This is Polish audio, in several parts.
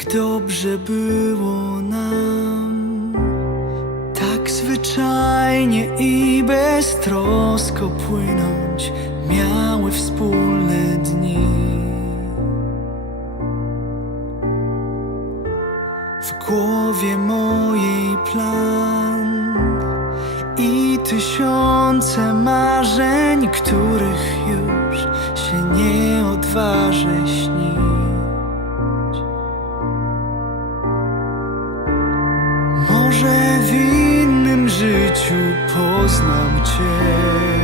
Jak dobrze było nam, tak zwyczajnie i beztrosko płynąć miały wspólne dni. W głowie mojej plan i tysiące marzeń, których już się nie odważę śnić. Życiu poznam Cię.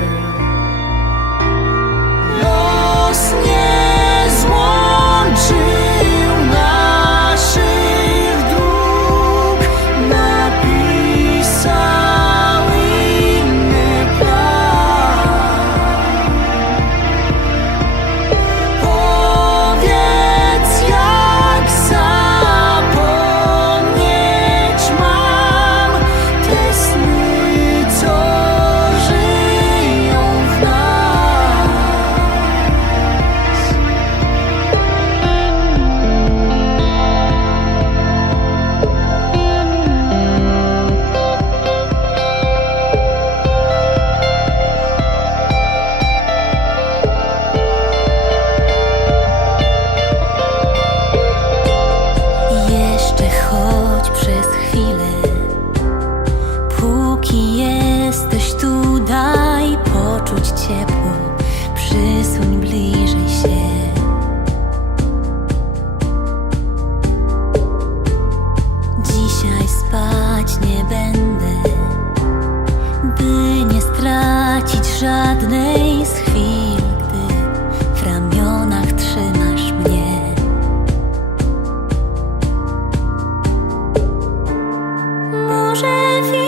żadnej z chwil, gdy w ramionach trzymasz mnie. Może wiem.